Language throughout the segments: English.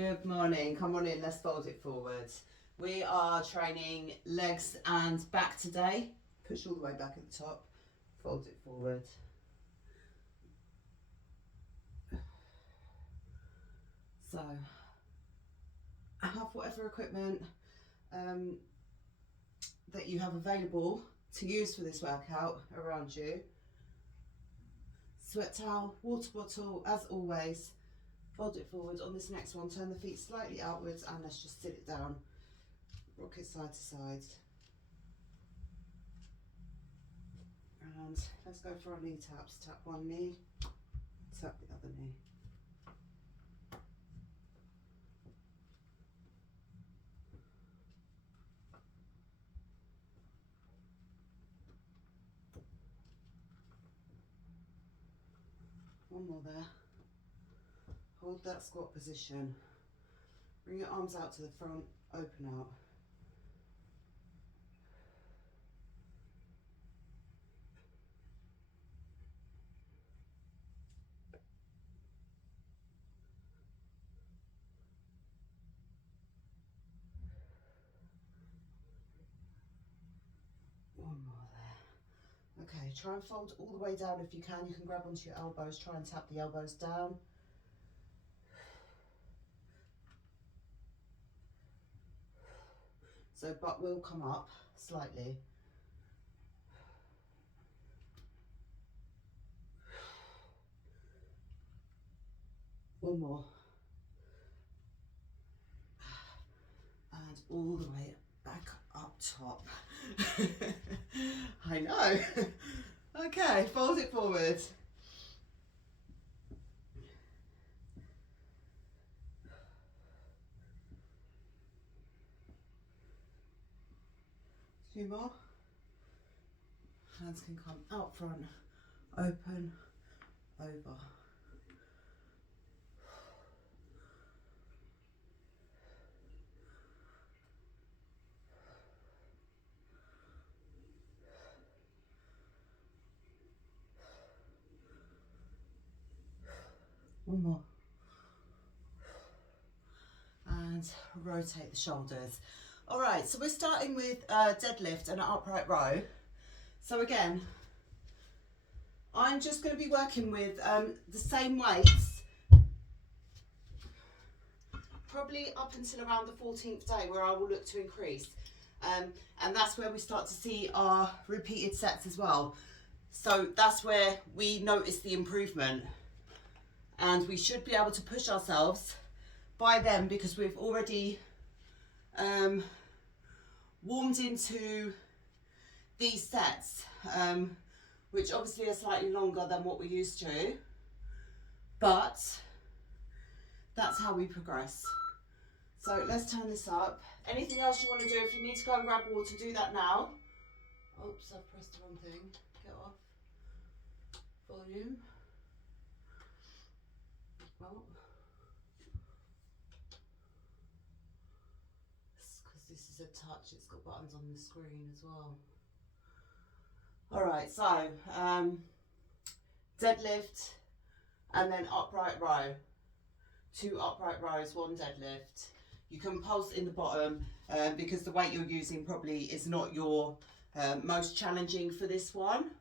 Good morning. Come on in, let's fold it forward. We are training legs and back today. Push all the way back at the top, fold it forward. So, have whatever equipment that you have available to use for this workout around you. Sweat towel, water bottle, as always. Fold it forward. On this next one, turn the feet slightly outwards and let's just sit it down. Rock it side to side. And let's go for our knee taps. Tap one knee, tap the other knee. One more there. Hold that squat position. Bring your arms out to the front, open out. One more there. Okay, try and fold all the way down if you can. You can grab onto your elbows, try and tap the elbows down. So butt will come up slightly. One more. And all the way back up top. I know. Okay, fold it forward. Two more. Hands can come out front, open, over. One more. And rotate the shoulders. All right, so we're starting with deadlift and an upright row. So again, I'm just going to be working with the same weights, probably up until around the 14th day where I will look to increase. And that's where we start to see our repeated sets as well. So that's where we notice the improvement. And we should be able to push ourselves by then because we've already warmed into these sets, which obviously are slightly longer than what we're used to, but that's how we progress. So let's turn this up. Anything else you want to do? If you need to go and grab water, do that now. Oops, I've pressed the wrong thing. Get off. Volume. Well, because this is a touch, it's got buttons on the screen as well. All right, so deadlift and then upright row. 2 upright rows, 1 deadlift. You can pulse in the bottom because the weight you're using probably is not your most challenging for this one.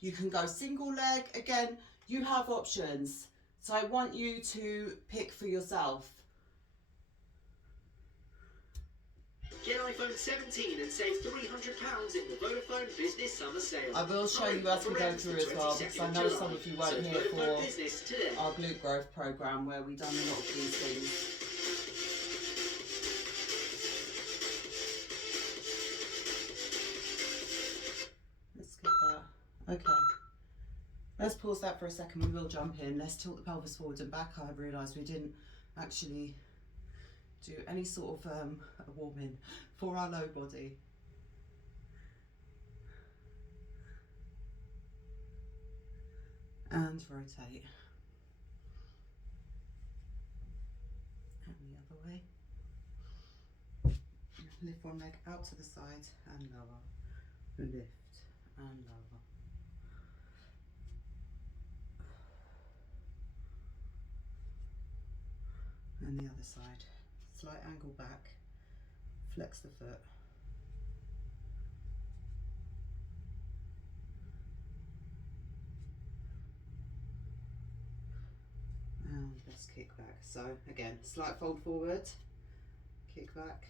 You can go single leg. Again, you have options. So I want you to pick for yourself. Get iPhone 17 and save £300 in the Vodafone Business Summer Sale. I will show you as we go through as well, because I know some of you weren't here for our glute growth program where we done a lot of these things. Let's skip that. Okay. Let's pause that for a second. We will jump in. Let's tilt the pelvis forwards and back. I realised we didn't actually do any sort of warming for our low body. And rotate. And the other way. Lift one leg out to the side and lower. Lift and lower. And the other side. Slight angle back, flex the foot. And let's kick back. So again, slight fold forward, kick back.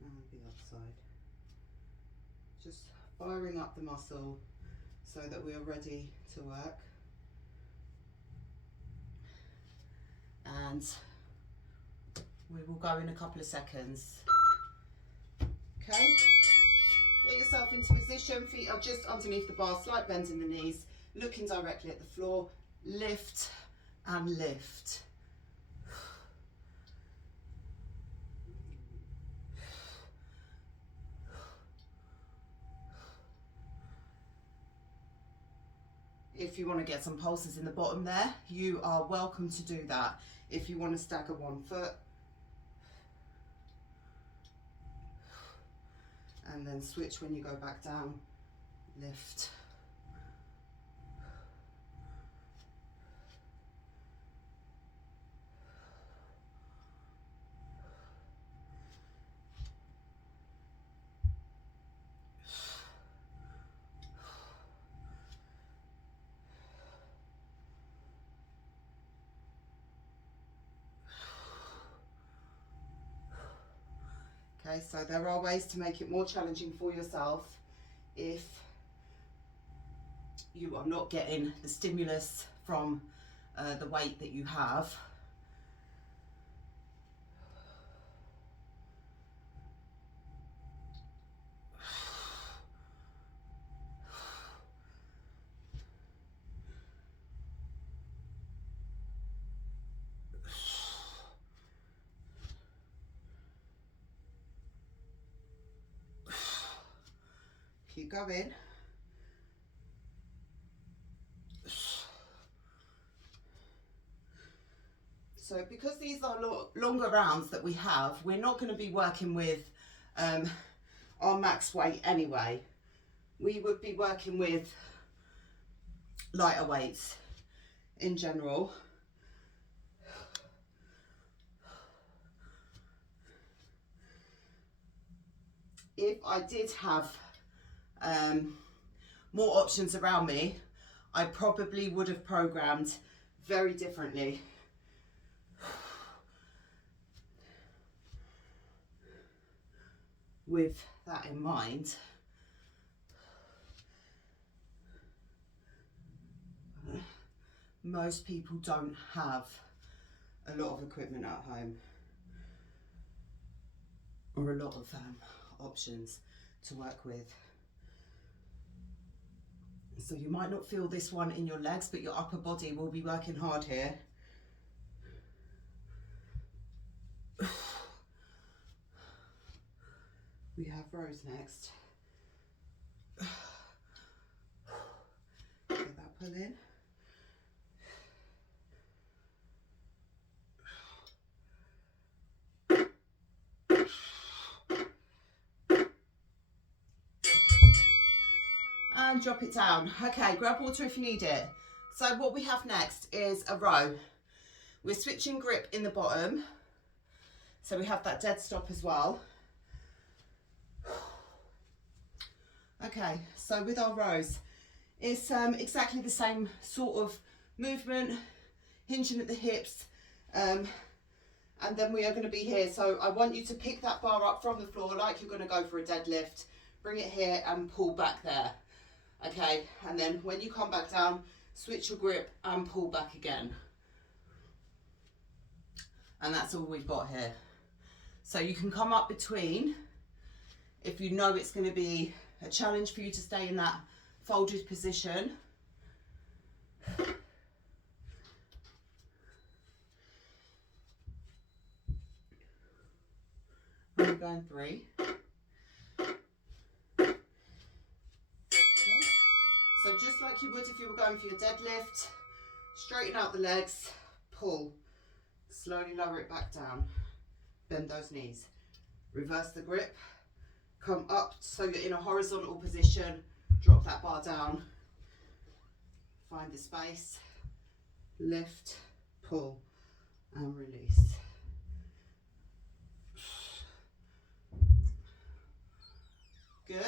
And the other side. Just firing up the muscle so that we are ready to work. And we will go in a couple of seconds. Okay, get yourself into position, feet are just underneath the bar, slight bend in the knees, looking directly at the floor, lift and lift. If you want to get some pulses in the bottom there, you are welcome to do that. If you want to stagger one foot, and then switch when you go back down, lift. Okay, so there are ways to make it more challenging for yourself if you are not getting the stimulus from the weight that you have. Keep going. So because these are longer rounds that we have, we're not going to be working with our max weight anyway. We would be working with lighter weights in general. If I did have more options around me, I probably would have programmed very differently. With that in mind, most people don't have a lot of equipment at home or a lot of options to work with. So you might not feel this one in your legs, but your upper body will be working hard here. We have rows next. Get that pull in. And drop it down. Okay, grab water if you need it. So what we have next is a row. We're switching grip in the bottom. So we have that dead stop as well. Okay, so with our rows, it's exactly the same sort of movement, hinging at the hips, and then we are going to be here. So I want you to pick that bar up from the floor like you're going to go for a deadlift, bring it here and pull back there. Okay, and then when you come back down, switch your grip and pull back again. And that's all we've got here. So you can come up between, if you know it's going to be a challenge for you to stay in that folded position. And we're going 3. Okay. So just like you would if you were going for your deadlift, straighten out the legs, pull, slowly lower it back down, bend those knees, reverse the grip, come up so you're in a horizontal position, drop that bar down, find the space, lift, pull and release. Good.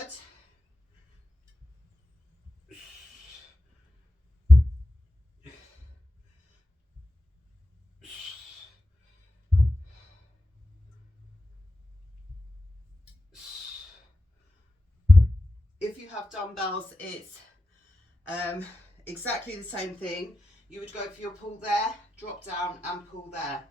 If you have dumbbells, it's exactly the same thing. You would go for your pull there, drop down and pull there.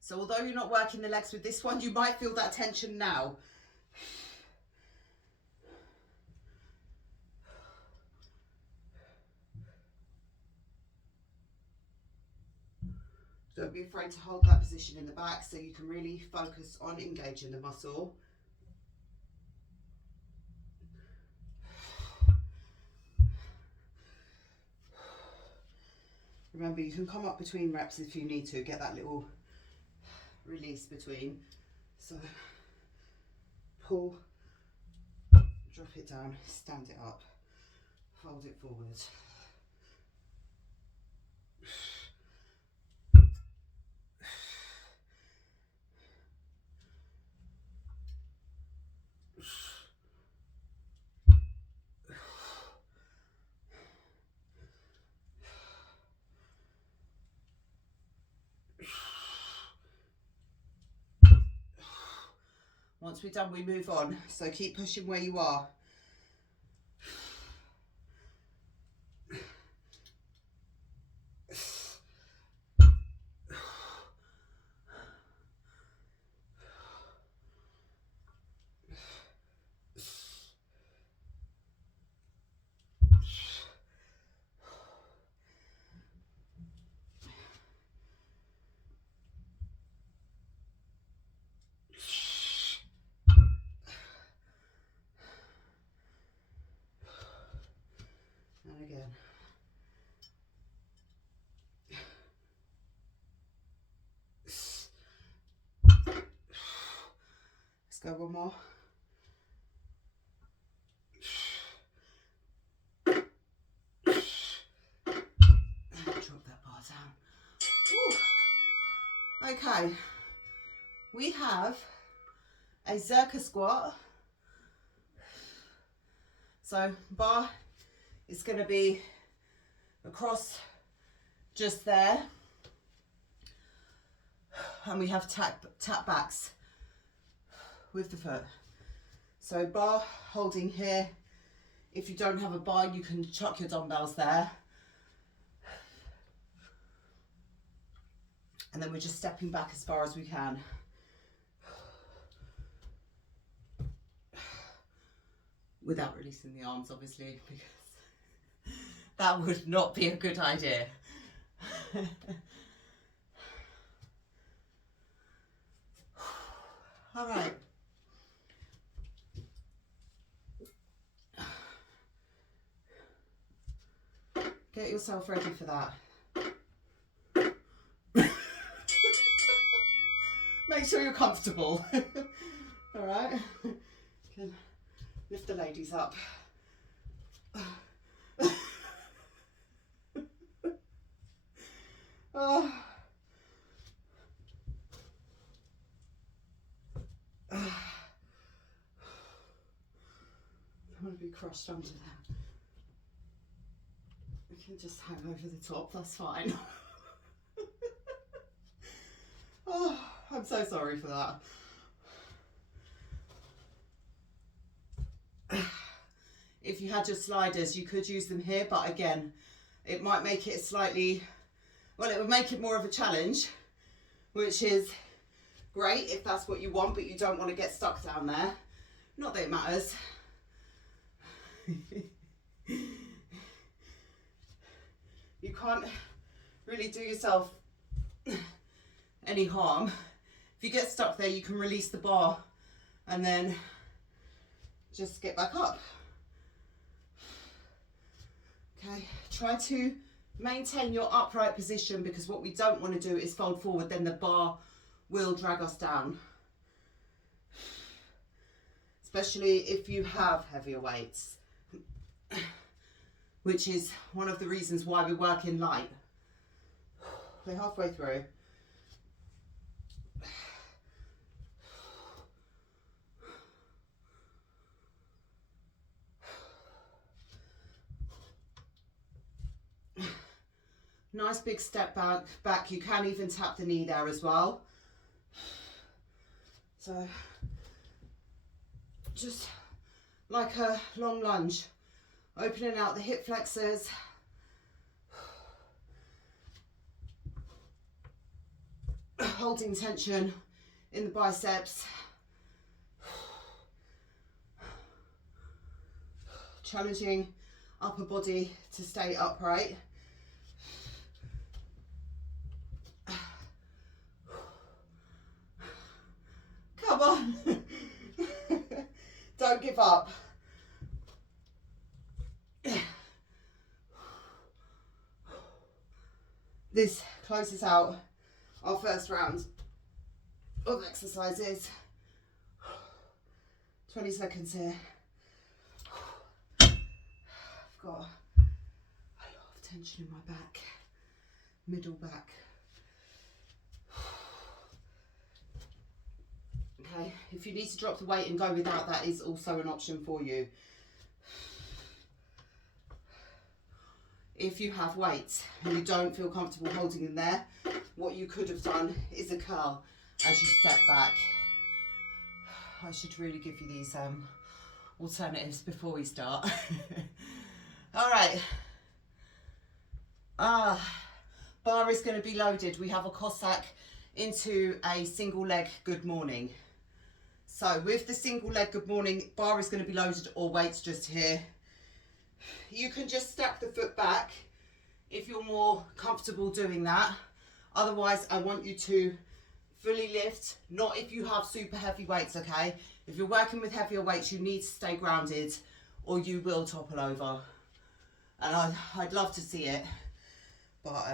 So although you're not working the legs with this one, you might feel that tension now. Don't be afraid to hold that position in the back so you can really focus on engaging the muscle. Remember, you can come up between reps if you need to, get that little release between. So pull, drop it down, stand it up, fold it forward. Once we're done, we move on. So keep pushing where you are. And again. Let's go one more. Drop that bar down. Woo. Okay, we have a Zercher squat. So bar is going to be across just there, and we have tap backs with the foot. So bar holding here. If you don't have a bar, you can chuck your dumbbells there. And then we're just stepping back as far as we can. Without releasing the arms, obviously, because that would not be a good idea. All right. Get yourself ready for that. Make sure you're comfortable. All right. Can lift the ladies up. Oh. I want to be crushed under that. We can just hang over the top, that's fine. Oh, I'm so sorry for that. If you had your sliders, you could use them here, but again, it might make it slightly, well, it would make it more of a challenge, which is great if that's what you want, but you don't want to get stuck down there. Not that it matters. You can't really do yourself any harm. If you get stuck there, you can release the bar and then just get back up. Okay, try to Maintain your upright position, because what we don't want to do is fold forward, then the bar will drag us down. Especially if you have heavier weights, which is one of the reasons why we work in light. We're halfway through. Nice big step back. You can even tap the knee there as well. So just like a long lunge, opening out the hip flexors. Holding tension in the biceps. Challenging upper body to stay upright. Come on. Don't give up. This closes out our first round of exercises. 20 seconds here. I've got a lot of tension in my back, middle back. Okay, if you need to drop the weight and go without, that is also an option for you. If you have weights and you don't feel comfortable holding them there, what you could have done is a curl as you step back. I should really give you these alternatives before we start. All right. Bar is going to be loaded. We have a Cossack into a single leg good morning. So with the single leg good morning, bar is going to be loaded, or weights just here. You can just step the foot back if you're more comfortable doing that. Otherwise, I want you to fully lift, not if you have super heavy weights, okay? If you're working with heavier weights, you need to stay grounded or you will topple over. And I'd love to see it, but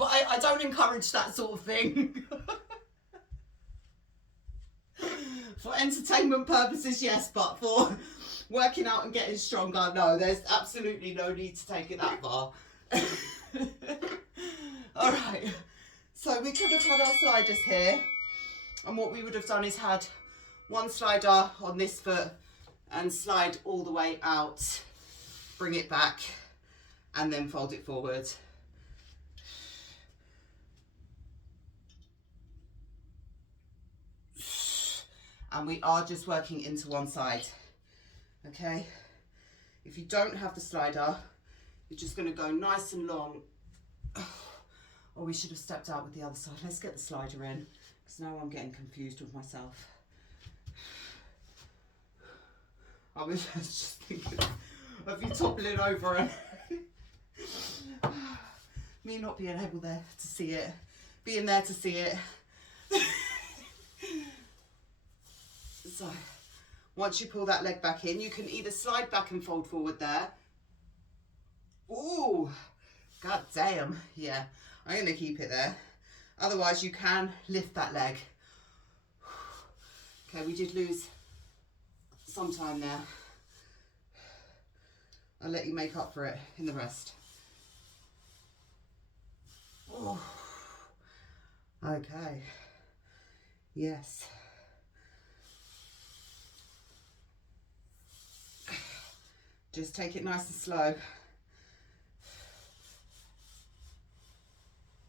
I don't encourage that sort of thing. For entertainment purposes, yes, but for working out and getting stronger, no, there's absolutely no need to take it that far. All right, so we could have had our sliders here, and what we would have done is had one slider on this foot and slide all the way out, bring it back, and then fold it forward. And we are just working into one side, okay? If you don't have the slider, you're just gonna go nice and long. Oh, we should have stepped out with the other side. Let's get the slider in, because now I'm getting confused with myself. I was just thinking of you toppling over and me not being able there to see it, being there to see it. So, once you pull that leg back in, you can either slide back and fold forward there. Ooh, god damn, yeah, I'm going to keep it there. Otherwise, you can lift that leg. Okay, we did lose some time there. I'll let you make up for it in the rest. Oh, okay, yes. Just take it nice and slow.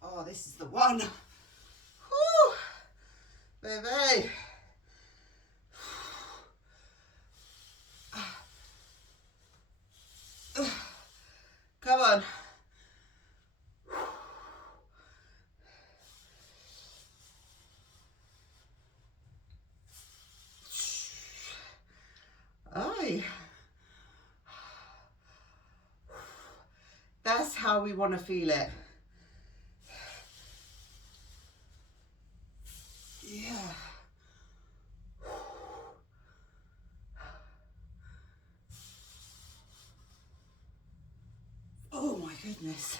Oh, this is the one. Whew, baby. Come on. Aye. That's how we want to feel it. Yeah. Goodness.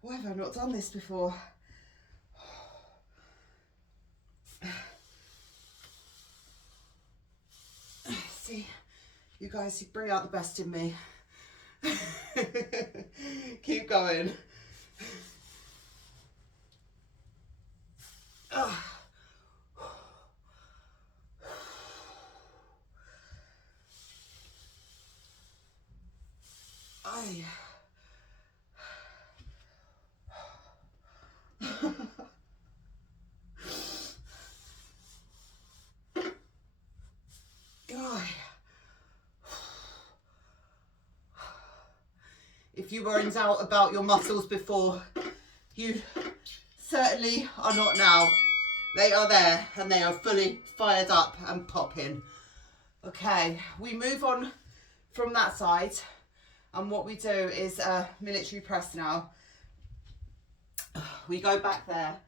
Why have I not done this before? See, you guys, you bring out the best in me. Keep going. If you were in doubt about your muscles before, you certainly are not now. They are there and they are fully fired up and popping. Okay, we move on from that side, and what we do is a military press now. We go back there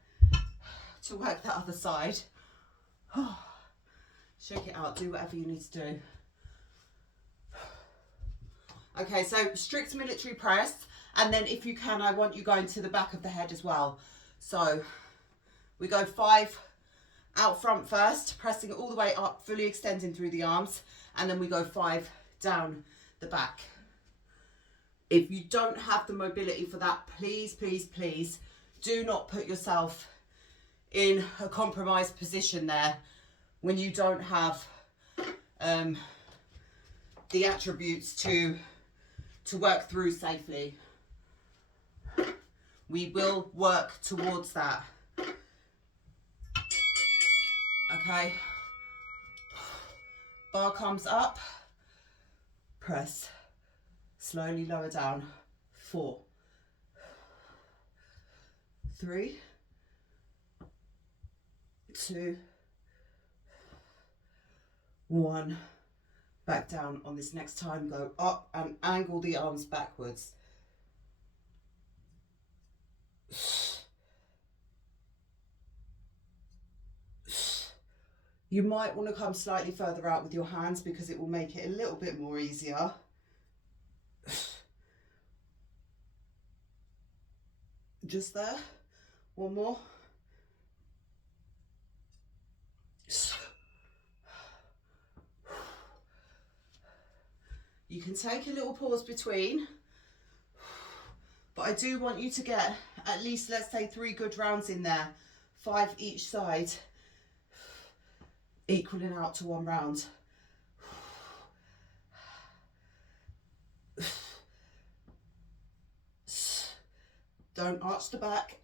to work that other side. Shake it out, do whatever you need to do. Okay, so strict military press, and then if you can, I want you going to the back of the head as well. So we go 5 out front first, pressing all the way up, fully extending through the arms, and then we go 5 down the back. If you don't have the mobility for that, please, please, please do not put yourself in a compromised position there when you don't have the attributes to work through safely. We will work towards that. Okay. Bar comes up, press, slowly lower down. 4, 3, 2, 1. Back down. On this next time, go up and angle the arms backwards. You might want to come slightly further out with your hands because it will make it a little bit more easier. Just there. One more. You can take a little pause between, but I do want you to get at least, let's say, 3 good rounds in there, 5 each side, equaling out to 1 round. Don't arch the back.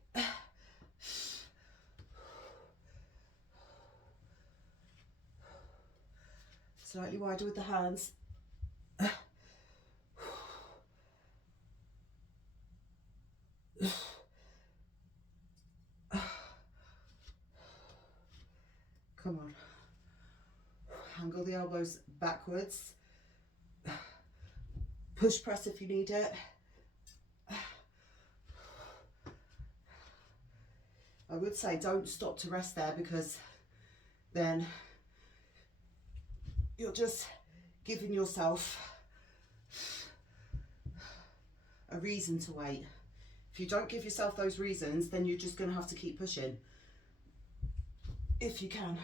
Slightly wider with the hands. Come on. Angle the elbows backwards. Push press if you need it. I would say don't stop to rest there, because then you're just giving yourself a reason to wait. If you don't give yourself those reasons, then you're just going to have to keep pushing. If you can.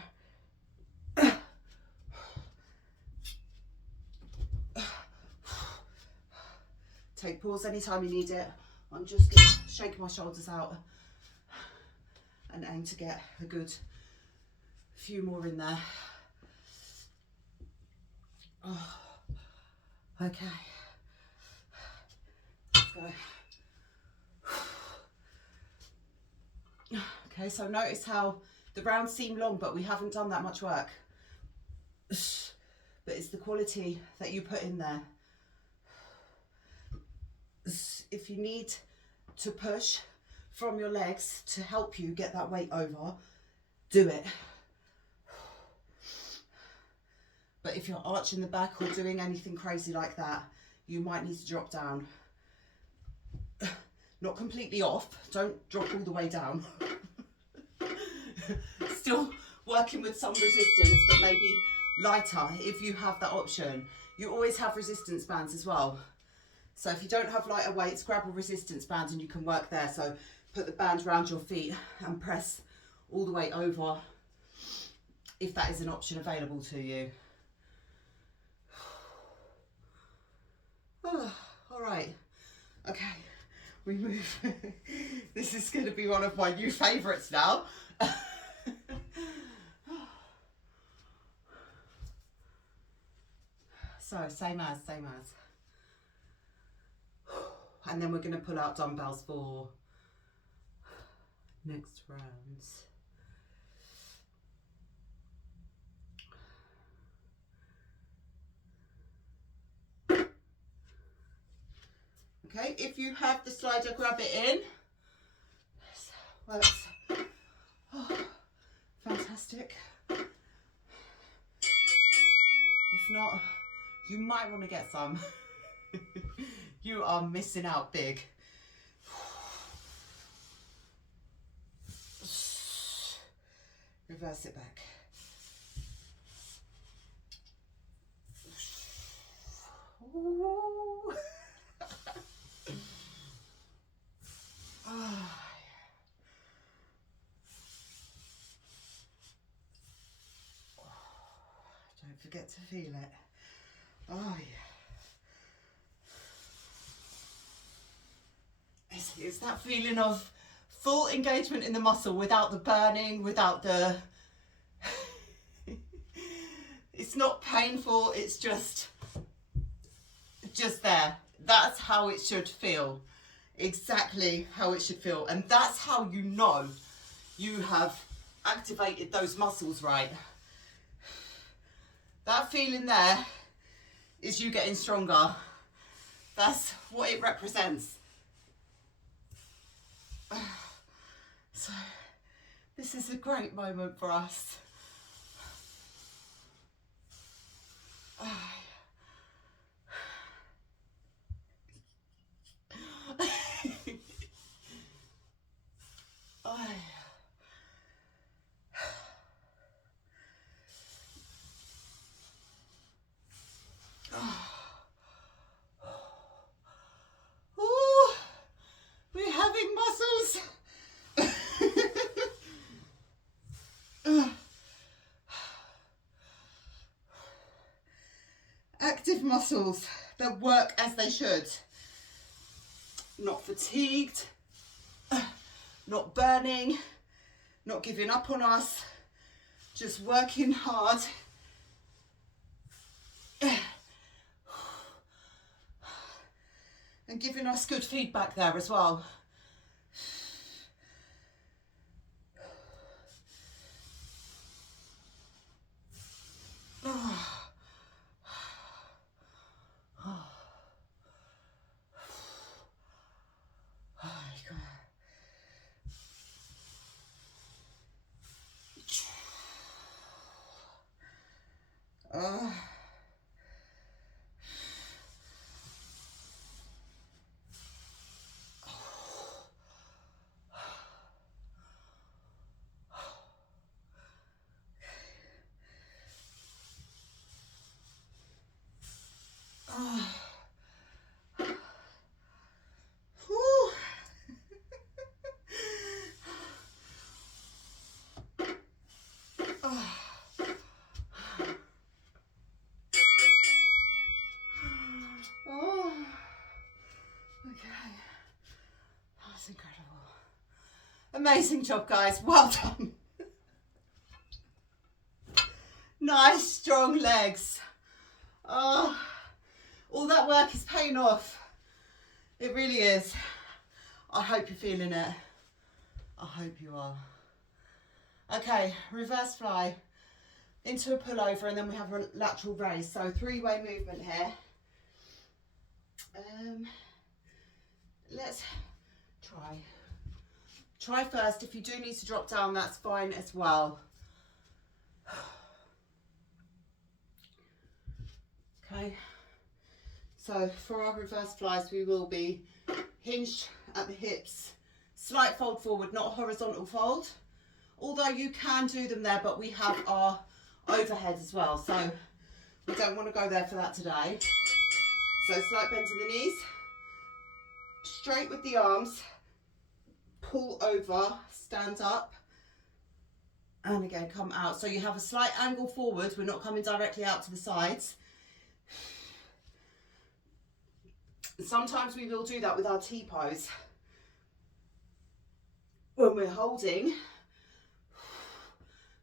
Take pause anytime you need it. I'm just going to shake my shoulders out and aim to get a good few more in there. Oh, okay. Let's go. Okay, so notice how the rounds seem long, but we haven't done that much work. But it's the quality that you put in there. If you need to push from your legs to help you get that weight over, do it. But if you're arching the back or doing anything crazy like that, you might need to drop down. Not completely off, don't drop all the way down. Still working with some resistance, but maybe lighter if you have that option. You always have resistance bands as well. So if you don't have lighter weights, grab a resistance band and you can work there. So put the band around your feet and press all the way over if that is an option available to you. Oh, all right, okay, we move. This is going to be one of my new favourites now. So same as. And then we're going to pull out dumbbells for next rounds. Okay, if you have the slider, grab it in. Works. Oh, fantastic. If not, you might want to get some. You are missing out big. Reverse it back. Ooh. Oh, don't forget to feel it. Oh yeah. It's that feeling of full engagement in the muscle without the burning, without the... It's not painful, it's just there. That's how it should feel. Exactly how it should feel. And that's how you know you have activated those muscles right. That feeling there is you getting stronger. That's what it represents. So this is a great moment for us. Ooh, we're having muscles. Active muscles that work as they should. Not fatigued, not burning, not giving up on us, just working hard. And giving us good feedback there as well. That's incredible. Amazing job, guys. Well done. Nice, strong legs. Oh, all that work is paying off. It really is. I hope you're feeling it. I hope you are. Okay, reverse fly into a pullover, and then we have a lateral raise. So three-way movement here. Let's try first. If you do need to drop down, that's fine as well. Okay, so for our reverse flies, we will be hinged at the hips, slight fold forward, not horizontal fold, although you can do them there, but we have our overhead as well, so we don't want to go there for that today. So slight bend in the knees, straight with the arms, pull over, stand up, and again come out. So you have a slight angle forward, we're not coming directly out to the sides. Sometimes we will do that with our T-pose. When we're holding,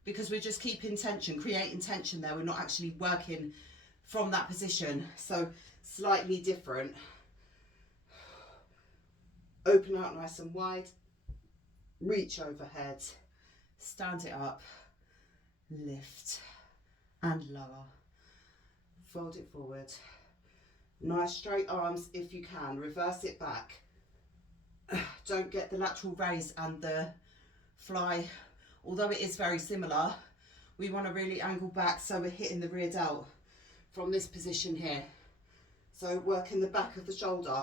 because we're just keeping tension, creating tension there, we're not actually working from that position. So slightly different. Open out nice and wide, reach overhead, stand it up, lift and lower, fold it forward. Nice straight arms if you can, reverse it back. Don't get the lateral raise and the fly, although it is very similar, we want to really angle back so we're hitting the rear delt from this position here. So working the back of the shoulder.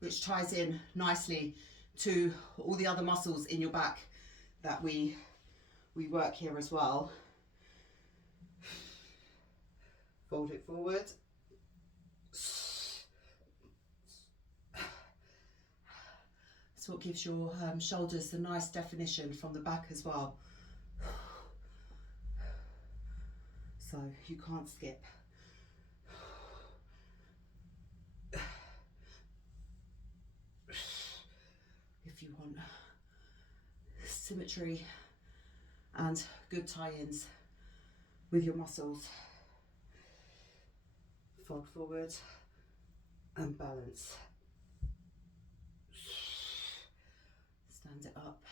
Which ties in nicely to all the other muscles in your back that we work here as well. Fold it forward. So it gives your shoulders the nice definition from the back as well. So you can't skip. If you want symmetry and good tie-ins with your muscles. Fold forward and balance. Stand it up,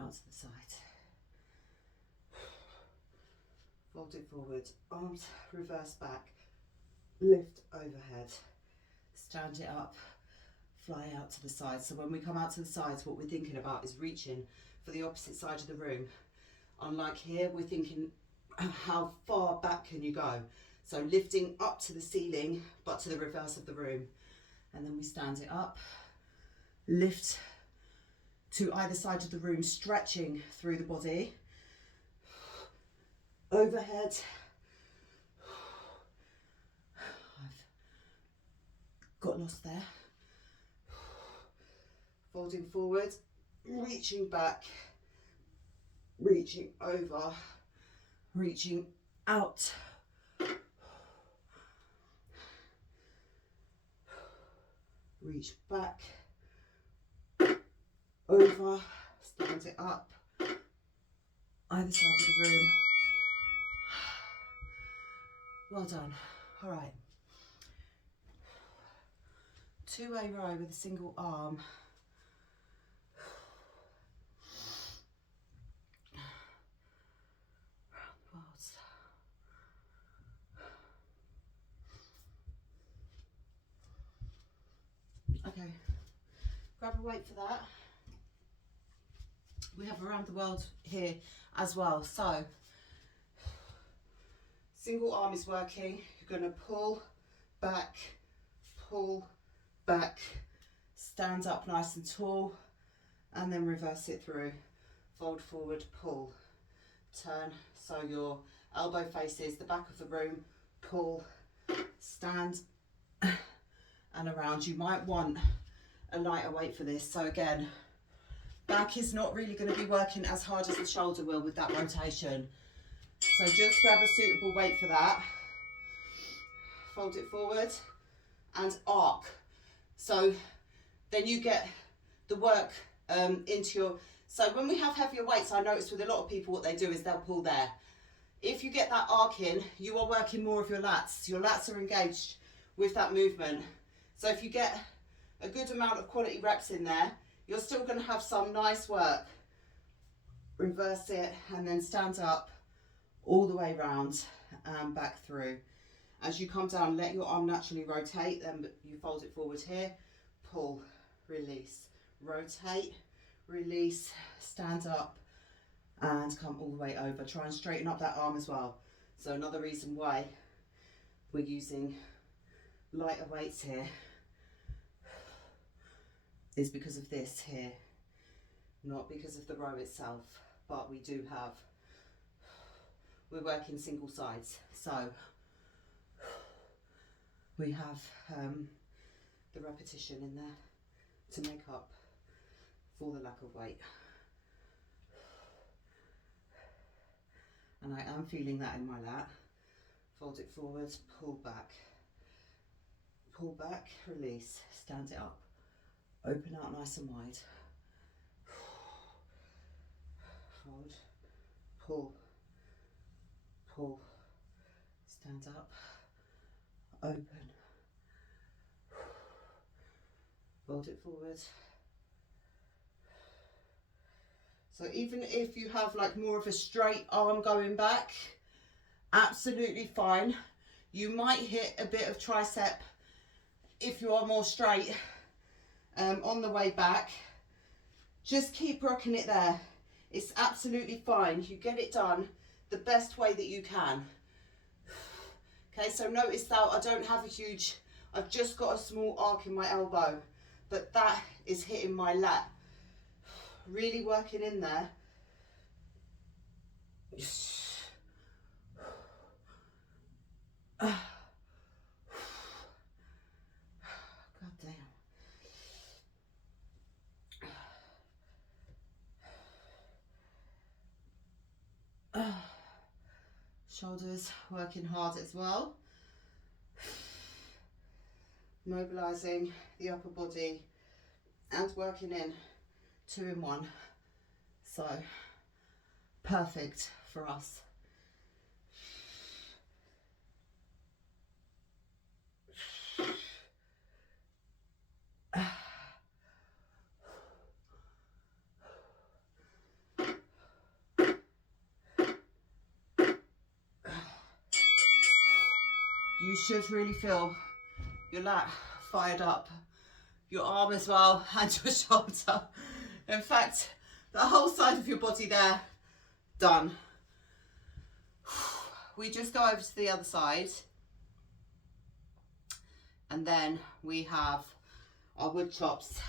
out to the side. Fold it forward, arms reverse back, lift overhead, stand it up, fly out to the side. So when we come out to the sides, what we're thinking about is reaching for the opposite side of the room. Unlike here, we're thinking how far back can you go? So lifting up to the ceiling, but to the reverse of the room. And then we stand it up, lift to either side of the room, stretching through the body. Overhead. I've got lost there. Folding forward, reaching back, reaching over, reaching out. Reach back, over, stand it up, either side of the room. Well done. All right. Two-way row with a single arm. Okay, grab a weight for that. We have around the world here as well. So, single arm is working. You're going to pull back, stand up nice and tall, and then reverse it through. Fold forward, pull, turn. So your elbow faces the back of the room, pull, stand, and around. You might want a lighter weight for this. So again, back is not really going to be working as hard as the shoulder will with that rotation. So just grab a suitable weight for that. Fold it forward and arc. So then you get the work into your... So when we have heavier weights, I notice with a lot of people what they do is they'll pull there. If you get that arc in, you are working more of your lats. Your lats are engaged with that movement. So if you get a good amount of quality reps in there, you're still going to have some nice work. Reverse it and then stand up all the way round and back through. As you come down, let your arm naturally rotate, then you fold it forward here, pull, release, rotate, release, stand up and come all the way over. Try and straighten up that arm as well. So another reason why we're using lighter weights here is because of this here, not because of the row itself, but we we're working single sides. So we have the repetition in there to make up for the lack of weight. And I am feeling that in my lat. Fold it forwards, pull back, release, stand it up, open out nice and wide, fold, pull, stand up, open, fold it forward. So even if you have like more of a straight arm going back, absolutely fine. You might hit a bit of tricep if you are more straight on the way back. Just keep rocking it there. It's absolutely fine. You get it done the best way that you can. Okay, so notice that I don't have a huge, I've just got a small arc in my elbow, but that is hitting my lat. Really working in there. God damn. Shoulders working hard as well. Mobilizing the upper body and working in 2 in 1. So perfect for us. You should really feel your lat fired up, your arm as well, and your shoulder. In fact, the whole side of your body there, done. We just go over to the other side, and then we have our wood chops,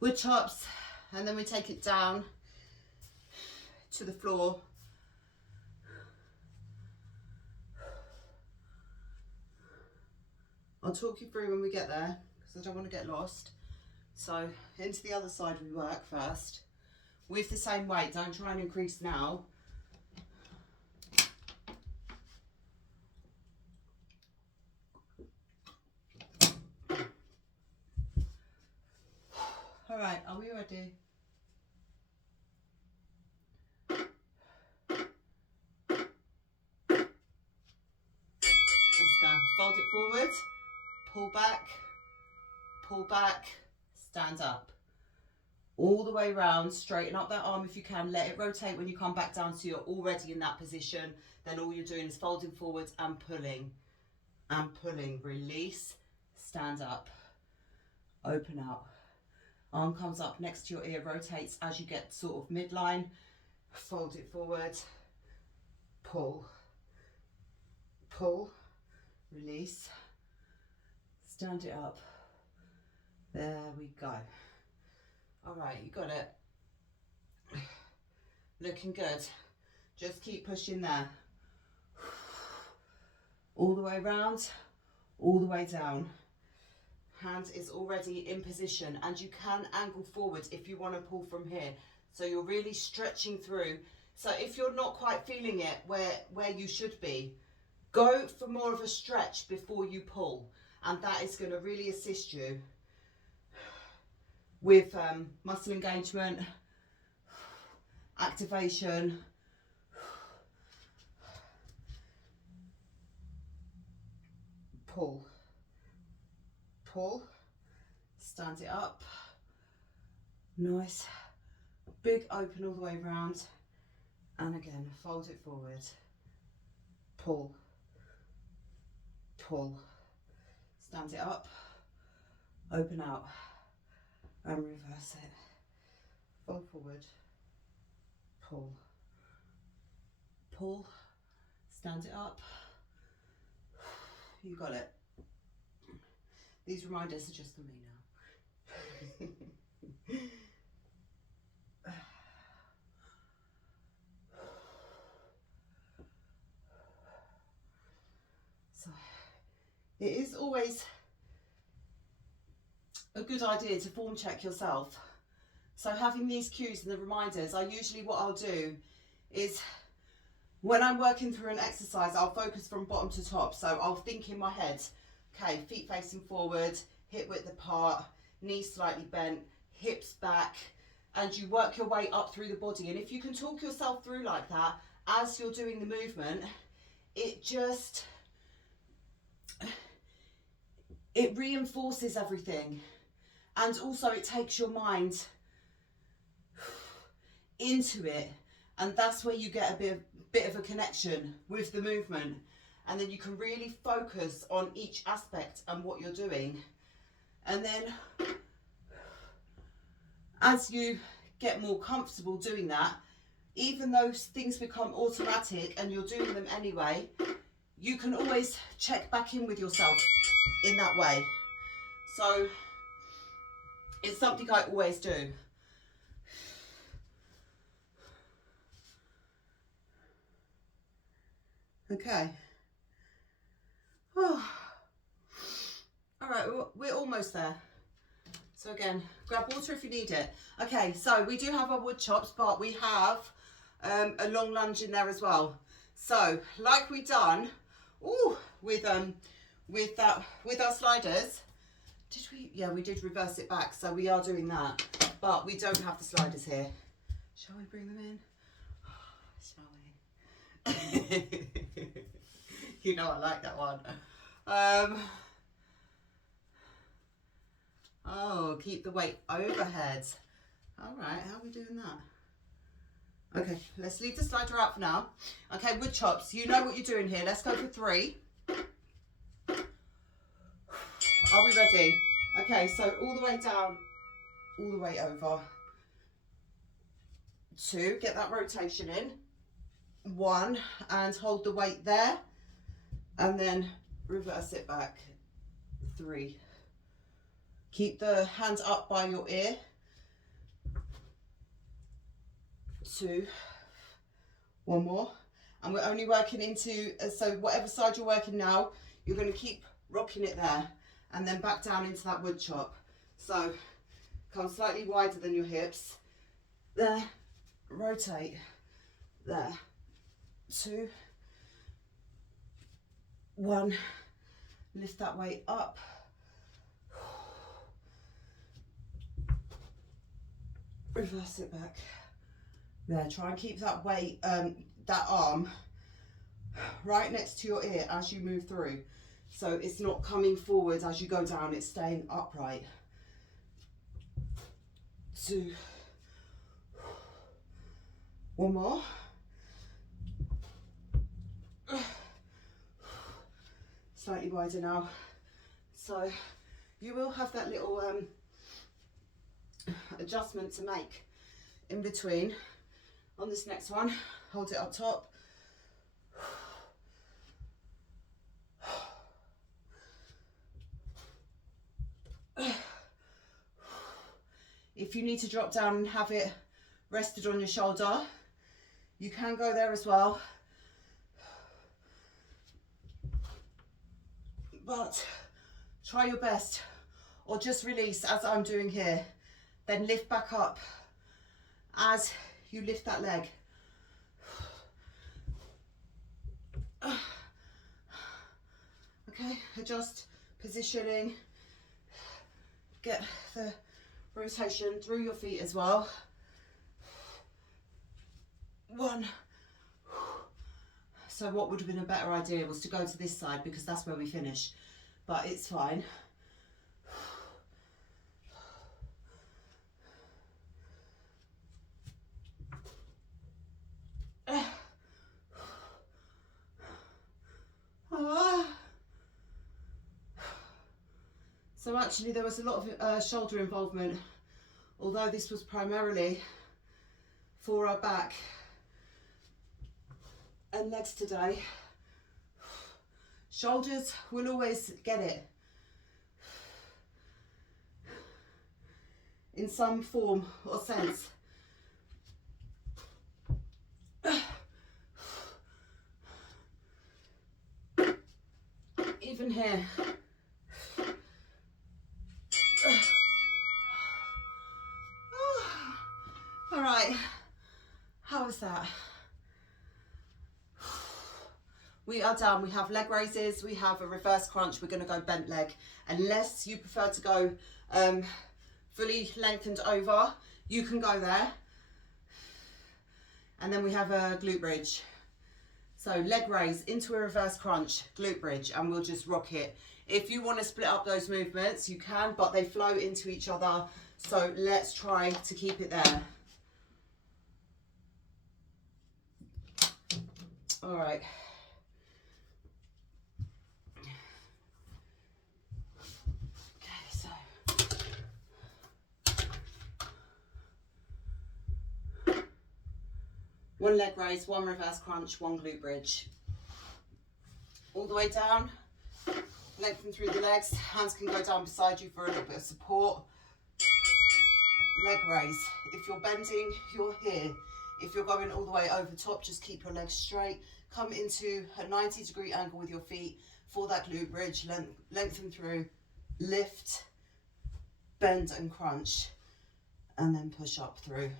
and then we take it down to the floor. I'll talk you through when we get there, because I don't want to get lost. So into the other side we work first with the same weight. Don't try and increase now. All right, are we ready? Let's go. Fold it forward, pull back, stand up. All the way round, straighten up that arm if you can, let it rotate when you come back down so you're already in that position. Then all you're doing is folding forwards and pulling, release, stand up, open out. Arm comes up next to your ear, rotates as you get sort of midline, fold it forward, pull, release, stand it up. There we go. All right, you got it. Looking good. Just keep pushing there. All the way around, all the way down. Hand is already in position, and you can angle forward if you want to pull from here. So you're really stretching through. So if you're not quite feeling it where you should be, go for more of a stretch before you pull, and that is going to really assist you with muscle engagement, activation. Pull, stand it up, nice, big open all the way around, and again, fold it forward, pull, stand it up, open out, and reverse it, fold forward, pull, stand it up. You got it. These reminders are just for me now. it is always a good idea to form check yourself. So having these cues and the reminders, what I'll do is when I'm working through an exercise, I'll focus from bottom to top. So I'll think in my head, okay, feet facing forward, hip width apart, knees slightly bent, hips back, and you work your way up through the body. And if you can talk yourself through like that as you're doing the movement, it reinforces everything. And also it takes your mind into it. And that's where you get a bit of a connection with the movement. And then you can really focus on each aspect and what you're doing. And then as you get more comfortable doing that, even though things become automatic and you're doing them anyway, you can always check back in with yourself in that way. So it's something I always do. Okay. Oh. All right, we're almost there. So again, grab water if you need it. Okay, so we do have our wood chops, but we have a long lunge in there as well. So like we done with our sliders, did we? Yeah, we did reverse it back. So we are doing that, but we don't have the sliders here. Shall we bring them in? Shall we? You know I like that one. Oh, keep the weight overhead. All right, how are we doing that? Okay, let's leave the slider out for now. Okay, wood chops, you know what you're doing here. Let's go for 3. Are we ready? Okay, so all the way down, all the way over. 2, get that rotation in. 1, and hold the weight there. And then reverse it back. 3. Keep the hands up by your ear. 2. 1 more. And we're only working into, so whatever side you're working now, you're going to keep rocking it there. And then back down into that wood chop. So come slightly wider than your hips. There. Rotate. There. 2. 1. Lift that weight up. Reverse it back. There, try and keep that weight, that arm right next to your ear as you move through. So it's not coming forward as you go down, it's staying upright. 2. 1 more. Slightly wider now. So you will have that little adjustment to make in between. On this next one, hold it up top. If you need to drop down and have it rested on your shoulder, you can go there as well. But try your best, or just release as I'm doing here. Then lift back up as you lift that leg. Okay, adjust positioning. Get the rotation through your feet as well. 1. So what would have been a better idea was to go to this side because that's where we finish, but it's fine. So actually there was a lot of shoulder involvement, although this was primarily for our back and legs today. Shoulders will always get it in some form or sense. even here. All right, how was that? We are done. We have leg raises, we have a reverse crunch, we're going to go bent leg. Unless you prefer to go fully lengthened over, you can go there. And then we have a glute bridge. So leg raise into a reverse crunch, glute bridge, and we'll just rock it. If you want to split up those movements, you can, but they flow into each other. So let's try to keep it there. All right. Okay, so. One leg raise, one reverse crunch, one glute bridge. All the way down, lengthen through the legs. Hands can go down beside you for a little bit of support. Leg raise. If you're bending, you're here. If you're going all the way over top, just keep your legs straight. Come into a 90-degree angle with your feet for that glute bridge. Lengthen through, lift, bend and crunch, and then push up through.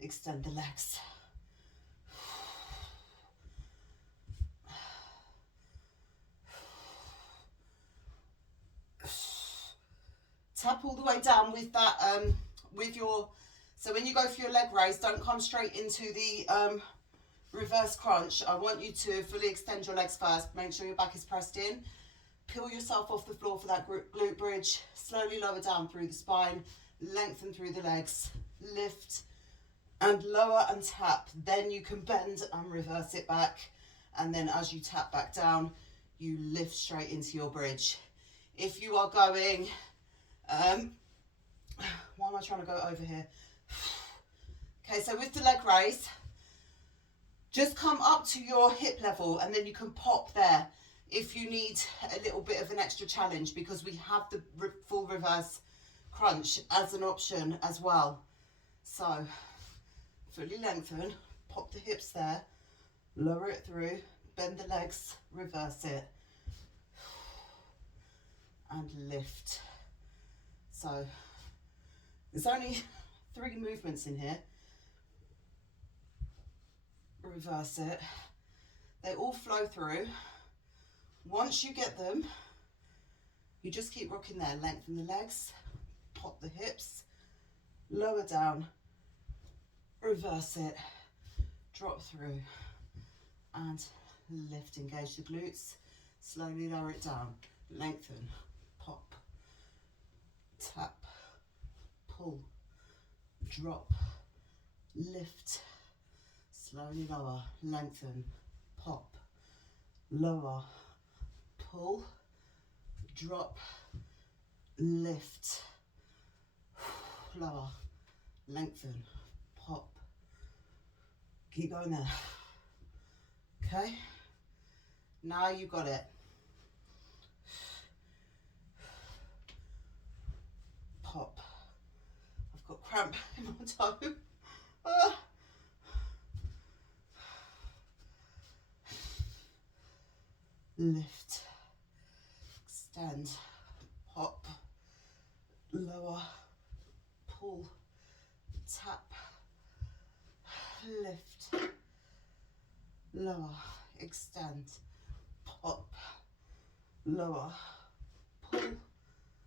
Extend the legs. Tap all the way down with that, so when you go for your leg raise, don't come straight into the reverse crunch. I want you to fully extend your legs first. Make sure your back is pressed in. Peel yourself off the floor for that glute bridge. Slowly lower down through the spine. Lengthen through the legs. Lift and lower and tap. Then you can bend and reverse it back. And then as you tap back down, you lift straight into your bridge. If you are going... why am I trying to go over here? Okay, so with the leg raise, just come up to your hip level and then you can pop there if you need a little bit of an extra challenge, because we have the full reverse crunch as an option as well. So fully lengthen, pop the hips there, lower it through, bend the legs, reverse it, and lift. So there's only 3 movements in here. Reverse it. They all flow through. Once you get them, you just keep rocking there. Lengthen the legs, pop the hips, lower down, reverse it, drop through, and lift. Engage the glutes. Slowly lower it down. Lengthen, pop, tap, pull, drop, lift, slowly lower, lengthen, pop, lower, pull, drop, lift, lower, lengthen, pop. Keep going there. Okay, now you got it. Pop. I've got cramp in my toe. Lift, extend, pop, lower, pull, tap, lift, lower, extend, pop, lower, pull,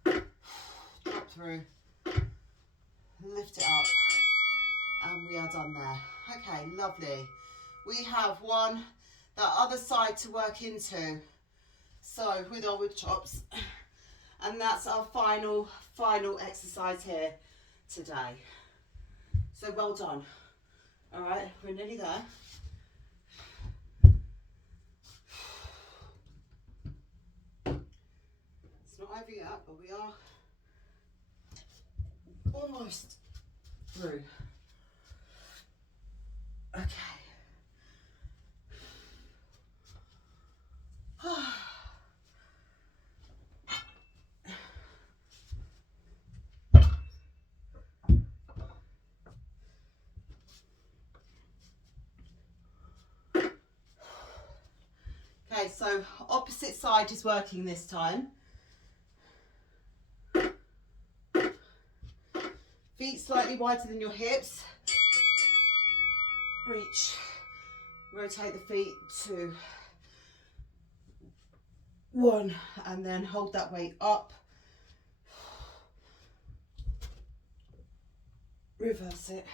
drop through, lift it up, and we are done there. Okay, lovely. We have that other side to work into, so with our wood chops, and that's our final exercise here today. So well done. All right, we're nearly there. It's not over yet, but we are almost through. Okay. Okay, Okay, so opposite side is working this time. Feet slightly wider than your hips. Reach. Rotate the feet, 2, 1, and then hold that weight up. Reverse it.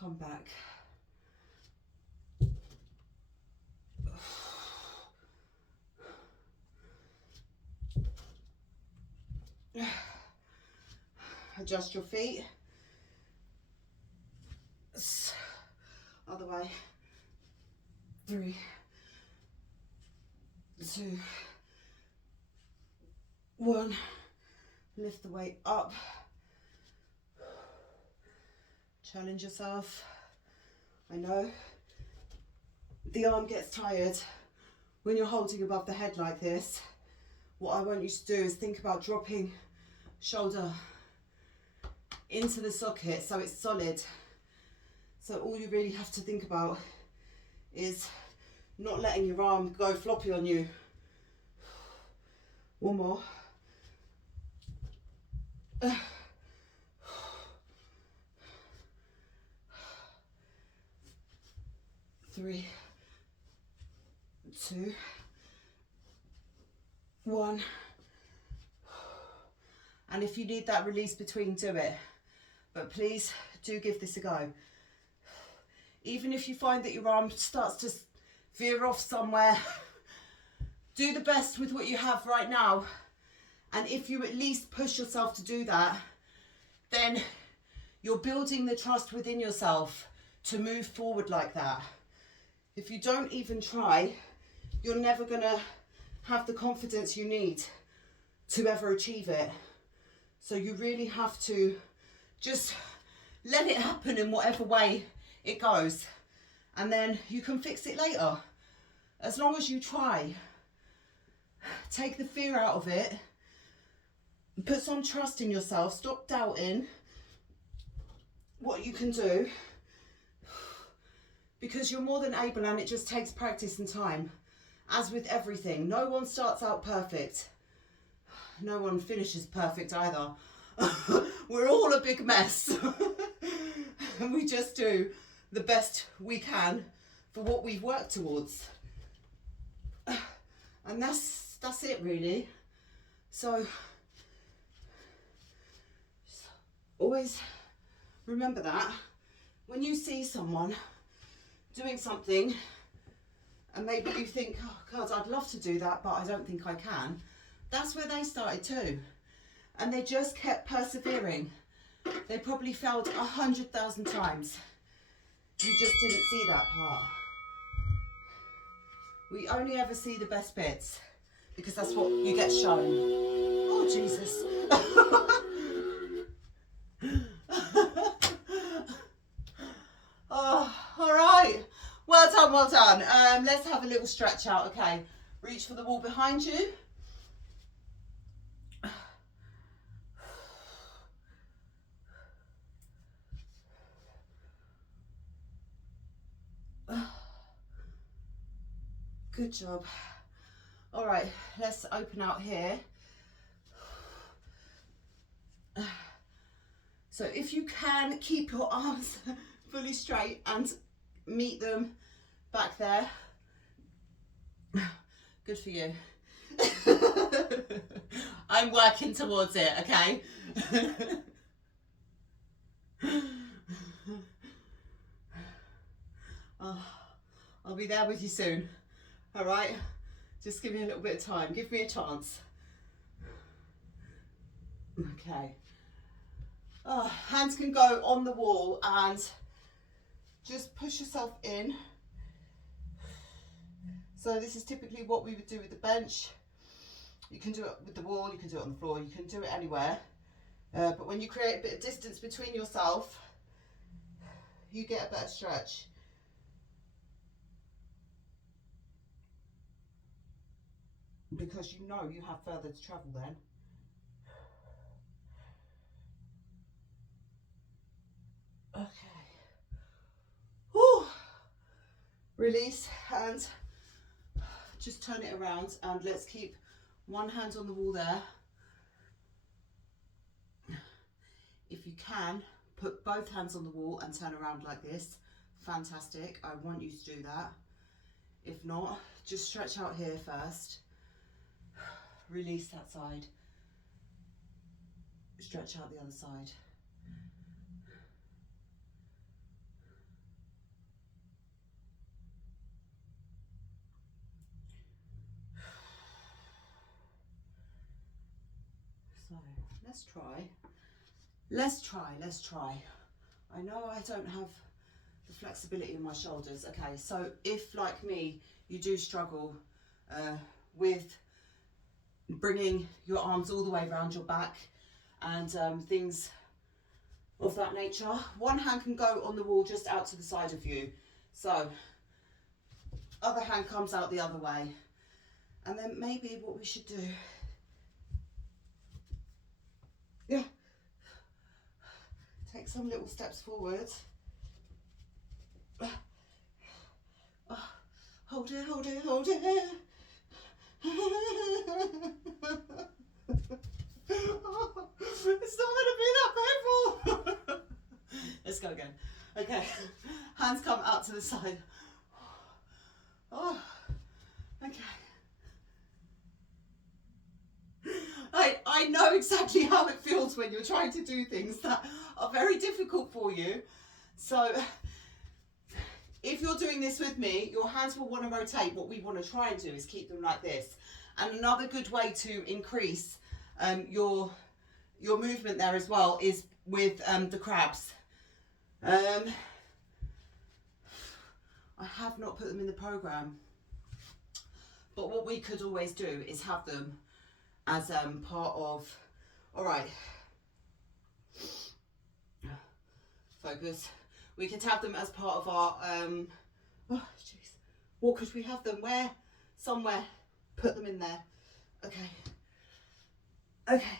Come back. Adjust your feet. Other way. 3, 2, 1. Lift the weight up. Challenge yourself. I know the arm gets tired when you're holding above the head like this. What I want you to do is think about dropping shoulder into the socket so it's solid. So all you really have to think about is not letting your arm go floppy on you. One more. 3, 2, 1. And if you need that release between, do it. But please do give this a go. Even if you find that your arm starts to veer off somewhere, do the best with what you have right now. And if you at least push yourself to do that, then you're building the trust within yourself to move forward like that. If you don't even try, you're never gonna have the confidence you need to ever achieve it. So you really have to just let it happen in whatever way it goes. And then you can fix it later. As long as you try. Take the fear out of it. Put some trust in yourself. Stop doubting what you can do. Because you're more than able, and it just takes practice and time. As with everything, no one starts out perfect. No one finishes perfect either. We're all a big mess. And we just do the best we can for what we've worked towards. And that's it really. So always remember that when you see someone doing something and maybe you think, oh God, I'd love to do that, but I don't think I can. That's where they started too. And they just kept persevering. They probably failed 100,000 times. You just didn't see that part. We only ever see the best bits because that's what you get shown. Oh, Jesus. Oh, all right. Well done, well done. Let's have a little stretch out, okay? Reach for the wall behind you. Good job. All right, let's open out here. So if you can, keep your arms fully straight and meet them back there. Good for you. I'm working towards it, okay? Oh, I'll be there with you soon. All right? Just give me a little bit of time. Give me a chance. Okay. Oh, hands can go on the wall and just push yourself in. So this is typically what we would do with the bench. You can do it with the wall, you can do it on the floor, you can do it anywhere. But when you create a bit of distance between yourself, you get a better stretch. Because you know you have further to travel then. Okay. Whew. Release and just turn it around, and let's keep one hand on the wall there. If you can, put both hands on the wall and turn around like this. Fantastic. I want you to do that. If not, just stretch out here first. Release that side. Stretch out the other side. So let's try. I know I don't have the flexibility in my shoulders. Okay, so if, like me, you do struggle with bringing your arms all the way around your back and things of that nature, one hand can go on the wall just out to the side of you. So other hand comes out the other way. And then maybe what we should do, yeah, take some little steps forward. Hold it, hold it, hold it. It's not going to be that painful. Let's go again. Okay, hands come out to the side. Oh, okay. I know exactly how it feels when you're trying to do things that are very difficult for you. So if you're doing this with me, your hands will want to rotate. What we want to try and do is keep them like this. And another good way to increase your movement there as well is with the crabs. I have not put them in the program, but what we could always do is have them as part of, all right, focus. We could have them as part of our, oh jeez, what could we have them? Where? Somewhere. Put them in there. Okay. Okay.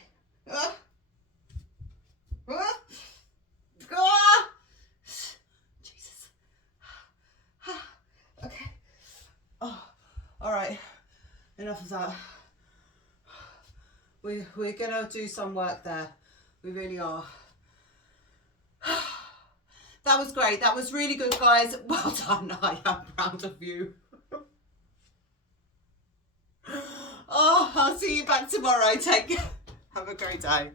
Jesus. Okay. Oh, all right. Enough of that. We're gonna do some work there. We really are. That was great. That was really good, guys. Well done. I am proud of you. Oh, I'll see you back tomorrow. Take care. Have a great day.